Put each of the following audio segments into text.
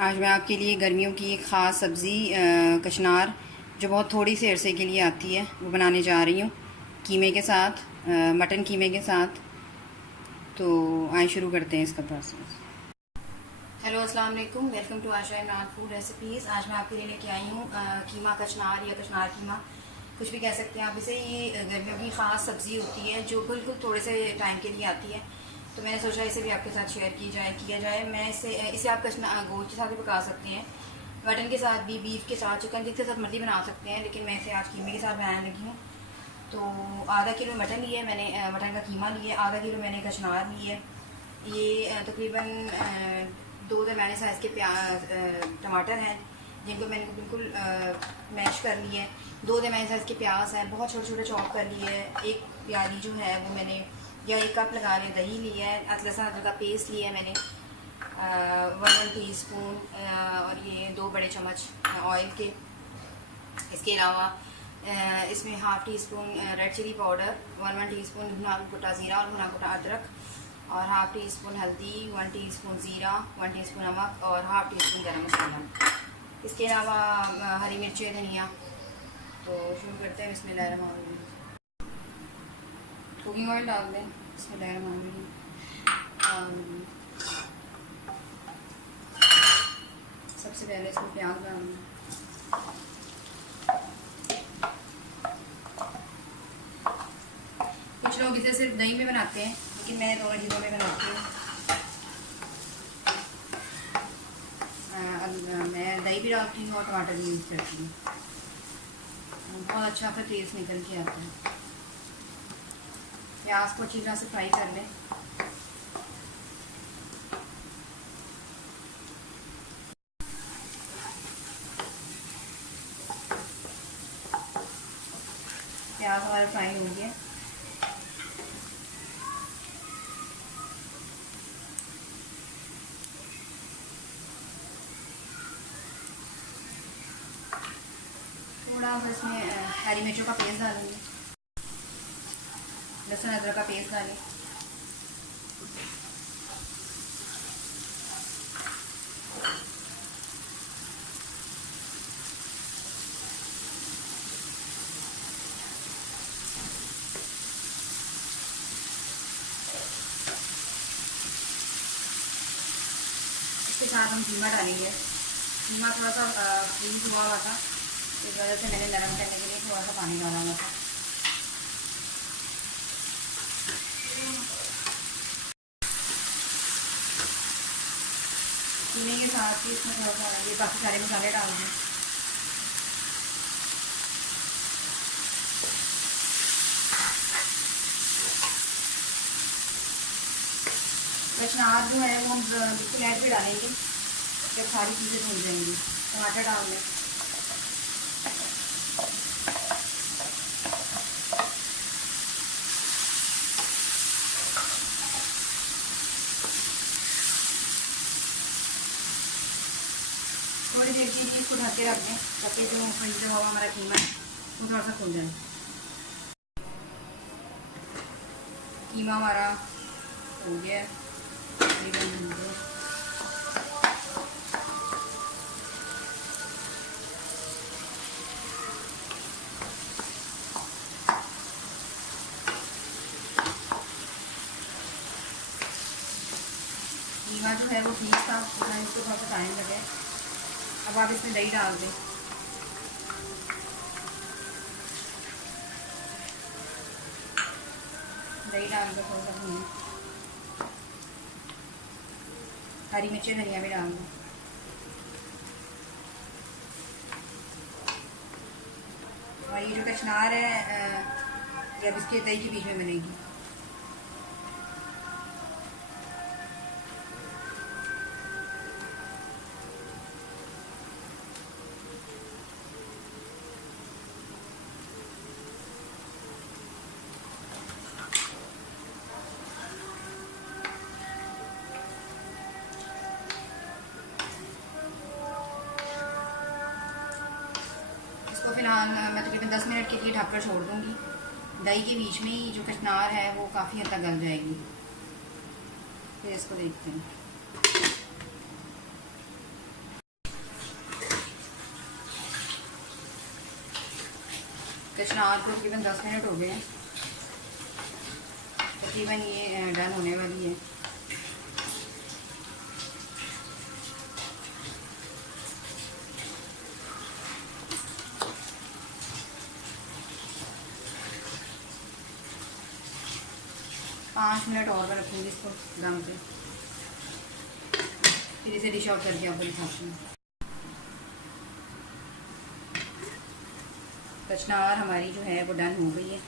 आज मैं आपके लिए गर्मियों की एक ख़ास सब्ज़ी कचनार जो बहुत थोड़ी से अरसे के लिए आती है वो बनाने जा रही हूँ कीमे के साथ, मटन कीमे के साथ। तो आए शुरू करते हैं इसका प्रोसेस। हेलो अस्सलाम वालेकुम, welcome to Asha Imran food recipes. आज मैं आपके लिए लेके आई हूँ कीमा कचनार या कचनार कीमा, कुछ भी कह सकते हैं आप इसे। ये गर्मियों की ख़ास सब्ज़ी होती है जो बिल्कुल थोड़े से टाइम के लिए आती है, तो मैंने सोचा इसे भी आपके साथ शेयर किया जाए। मैं इसे आप गोश्त के साथ भी पका सकते हैं, मटन के साथ भी, बीफ के साथ, चिकन जिसके साथ मर्जी बना सकते हैं, लेकिन मैं इसे आज कीमे के साथ बनाने लगी हूँ। तो आधा किलो मटन लिए मैंने, मटन का कीमा लिए, आधा किलो मैंने कचनार लिए। ये तकरीबन 2 दरमियाने साइज़ के टमाटर हैं जिनको मैंने बिल्कुल मैश कर लिए। 2 दरमियाने साइज़ के प्याज हैं, बहुत छोटे छोटे चॉप कर लिए। एक प्याली जो है वो मैंने, या 1 कप लगा लें, दही लिया है, लहसुन अदरक का पेस्ट लिया है मैंने, 1 टीस्पून, और ये 2 बड़े चम्मच ऑयल के। इसके अलावा इसमें half teaspoon red chilli powder, 1 teaspoon भुना कुटा ज़ीरा और भुना कुटा अदरक, और हाफ़ टी स्पून हल्दी, 1 टीस्पून ज़ीरा, 1 टीस्पून नमक और हाफ़ टी स्पून गरम मसाला। इसके अलावा हरी मिर्ची, धनिया। तो शुरू करते हैं। बिस्मिल्लाहिर्रहमानिर्रहीम। कुकिंग ऑयल डाल दें। बिस्मिल्लाहिर्रहमानिर्रहीम। सबसे पहले इसमें प्याज डालना। कुछ लोग इसे सिर्फ दही में बनाते हैं, लेकिन मैं दोनों चीज़ों में बनाती हूँ। मैं दही भी डालती हूँ और टमाटर भी यूज़ करती हूँ, बहुत अच्छा सा टेस्ट निकल के आता है। प्याज को अच्छी तरह से फ्राई कर लें। प्याज हमारा फ्राई हो गया। थोड़ा इसमें हरी मिर्चों का पेस्ट डालेंगे, लहसुन अदरक का पेस्ट डालें, इसके साथ हम कीमा डालेंगे। कीमा थोड़ा सा फ्रीज हुआ था, इस वजह से मैंने नरम करने के लिए थोड़ा सा पानी डाला हुआ था। कीमे के साथ ही इसमें थोड़ा सा ये बाकी सारे मसाले डाल दें। कचनार जो है वो हम बिल्कुल ऐड भी डालेंगे जब सारी चीज़ें भून जाएंगी। टमाटर डाल दें। थोड़ी देर के लिए इसको ढक के रख दें ताकि जो फ्रीजर हुआ हमारा कीमा है वो थोड़ा सा खुल जाए। कीमा हमारा हो गया तकरीबन। कीमा जो है वो ठीक था, इसको थोड़ा सा टाइम लगे। अब आप इसमें दही डाल दें। दही डालकर थोड़ा सा भूनें। हरी मिर्ची, धनिया भी डाल दें। और ये जो कचनार है जब इसके दही के बीच में बनेगी। इसको फिलहाल मैं तकरीबन 10 मिनट के लिए ढककर छोड़ दूँगी। दही के बीच में ही जो कचनार है वो काफ़ी हद तक गल जाएगी। फिर इसको देखते हैं। कचनार को तकरीबन 10 मिनट हो गए हैं, तकरीबन ये डन होने वाली है। पाँच मिनट और मैं रखूँगी इसको दम पे, फिर इसे डिश आउट करके आपको दिखाती हूँ। कचनार हमारी जो है वो डन हो गई है।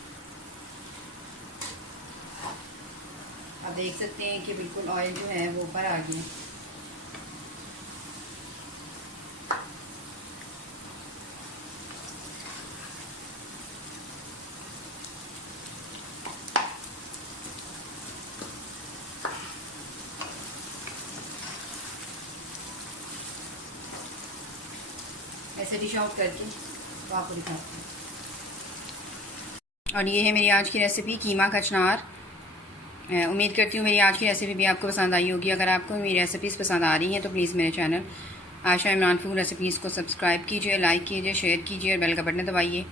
आप देख सकते हैं कि बिल्कुल ऑयल जो है वो ऊपर आ गया। ऐसे डिश आउट करके तो आपको दिखाती हूँ। और ये है मेरी आज की रेसिपी कीमा कचनार। उम्मीद करती हूँ मेरी आज की रेसिपी भी आपको पसंद आई होगी। अगर आपको मेरी रेसिपीज़ पसंद आ रही हैं तो प्लीज़ मेरे चैनल आशा इमरान फूड रेसिपीज़ को सब्सक्राइब कीजिए, लाइक कीजिए, शेयर कीजिए और बेल का बटन दबाइए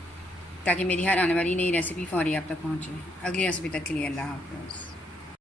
ताकि मेरी हर आने वाली नई रेसिपी फौरी आप तक पहुँचे। अगली रेसिपी तक के लिए अल्लाह हाफ़िज़।